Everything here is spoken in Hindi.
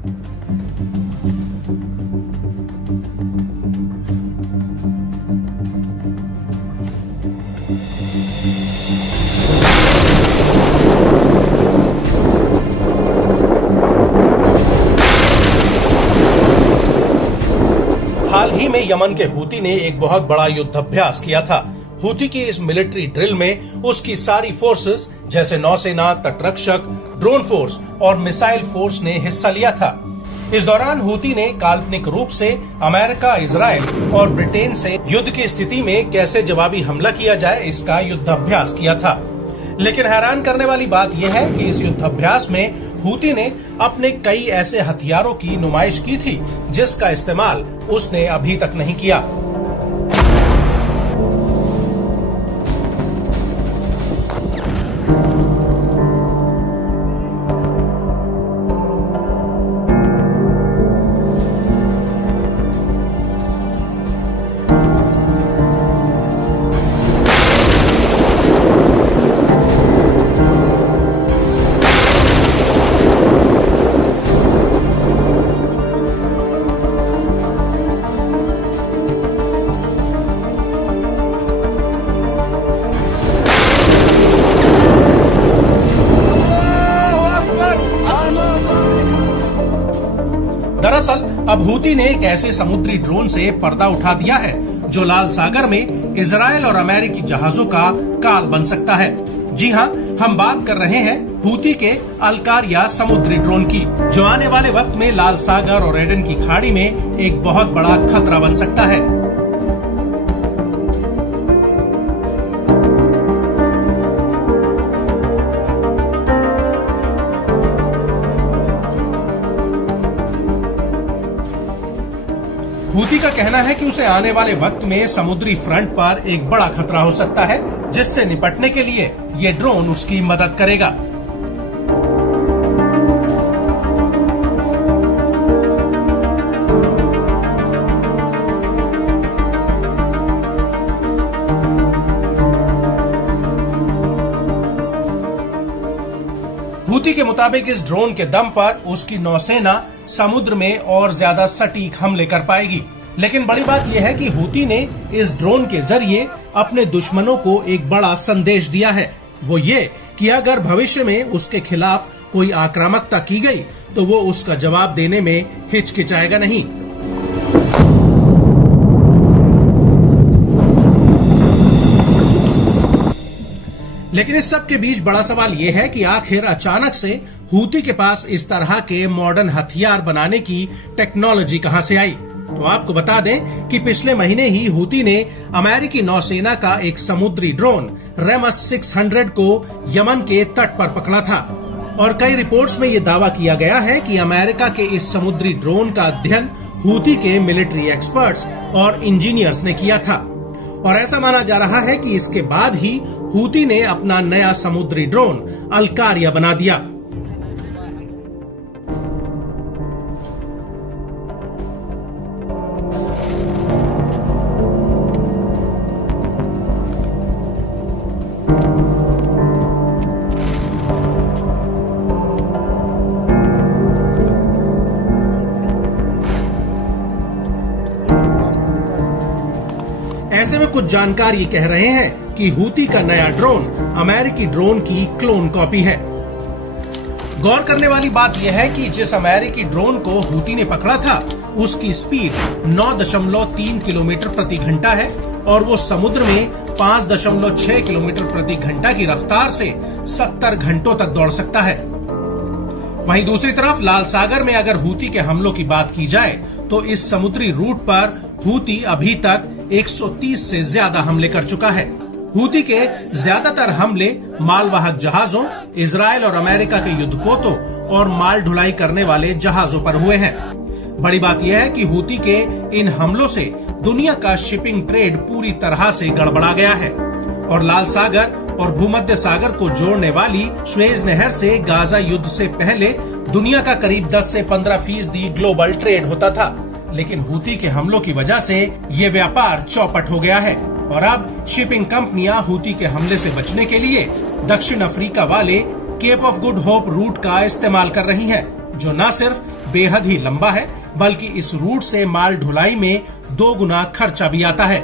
हाल ही में यमन के हूती ने एक बहुत बड़ा युद्धाभ्यास किया था। हूती की इस मिलिट्री ड्रिल में उसकी सारी फोर्सेस जैसे नौसेना, तटरक्षक, ड्रोन फोर्स और मिसाइल फोर्स ने हिस्सा लिया था। इस दौरान हूती ने काल्पनिक रूप से अमेरिका, इजराइल और ब्रिटेन से युद्ध की स्थिति में कैसे जवाबी हमला किया जाए इसका युद्धाभ्यास किया था। लेकिन हैरान करने वाली बात यह है कि इस युद्धाभ्यास में हूती ने अपने कई ऐसे हथियारों की नुमाइश की थी जिसका इस्तेमाल उसने अभी तक नहीं किया। दरअसल अब हूती ने एक ऐसे समुद्री ड्रोन से पर्दा उठा दिया है जो लाल सागर में इजराइल और अमेरिकी जहाजों का काल बन सकता है। जी हाँ, हम बात कर रहे हैं हूती के अलकारिया समुद्री ड्रोन की, जो आने वाले वक्त में लाल सागर और एडन की खाड़ी में एक बहुत बड़ा खतरा बन सकता है। हूती का कहना है कि उसे आने वाले वक्त में समुद्री फ्रंट पर एक बड़ा खतरा हो सकता है, जिससे निपटने के लिए ये ड्रोन उसकी मदद करेगा। हूती के मुताबिक इस ड्रोन के दम पर उसकी नौसेना समुद्र में और ज्यादा सटीक हमले कर पाएगी। लेकिन बड़ी बात यह है कि हूती ने इस ड्रोन के जरिए अपने दुश्मनों को एक बड़ा संदेश दिया है। वो ये कि अगर भविष्य में उसके खिलाफ कोई आक्रामकता की गई तो वो उसका जवाब देने में हिचकिचाएगा नहीं। लेकिन इस सब के बीच बड़ा सवाल ये है कि आखिर अचानक से हूती के पास इस तरह के मॉडर्न हथियार बनाने की टेक्नोलॉजी कहां से आई। तो आपको बता दें कि पिछले महीने ही हूती ने अमेरिकी नौसेना का एक समुद्री ड्रोन रेमस 600 को यमन के तट पर पकड़ा था और कई रिपोर्ट्स में ये दावा किया गया है कि अमेरिका के इस समुद्री ड्रोन का अध्ययन हूती के मिलिट्री एक्सपर्ट्स और इंजीनियर्स ने किया था। और ऐसा माना जा रहा है कि इसके बाद ही हूती ने अपना नया समुद्री ड्रोन अलकारिया बना दिया। ऐसे में कुछ जानकार ये कह रहे हैं कि हूती का नया ड्रोन अमेरिकी ड्रोन की क्लोन कॉपी है। गौर करने वाली बात यह है कि जिस अमेरिकी ड्रोन को हूती ने पकड़ा था उसकी स्पीड 9.3 किलोमीटर प्रति घंटा है और वो समुद्र में 5.6 किलोमीटर प्रति घंटा की रफ्तार से 70 घंटों तक दौड़ सकता है। वहीं दूसरी तरफ लाल सागर में अगर हूती के हमलों की बात की जाए तो इस समुद्री रूट पर हूती अभी तक 130 से ज्यादा हमले कर चुका है। हूती के ज्यादातर हमले मालवाहक जहाजों, इजराइल और अमेरिका के युद्धपोतों और माल ढुलाई करने वाले जहाजों पर हुए हैं। बड़ी बात यह है कि हूती के इन हमलों से दुनिया का शिपिंग ट्रेड पूरी तरह से गड़बड़ा गया है और लाल सागर और भूमध्य सागर को जोड़ने वाली स्वेज नहर से गाजा युद्ध से पहले दुनिया का करीब 10 से 15% ग्लोबल ट्रेड होता था। लेकिन हूती के हमलों की वजह से ये व्यापार चौपट हो गया है और अब शिपिंग कंपनियां हूती के हमले से बचने के लिए दक्षिण अफ्रीका वाले cape of good hope route का इस्तेमाल कर रही हैं, जो न सिर्फ बेहद ही लंबा है बल्कि इस रूट से माल ढुलाई में 2 गुना खर्चा भी आता है।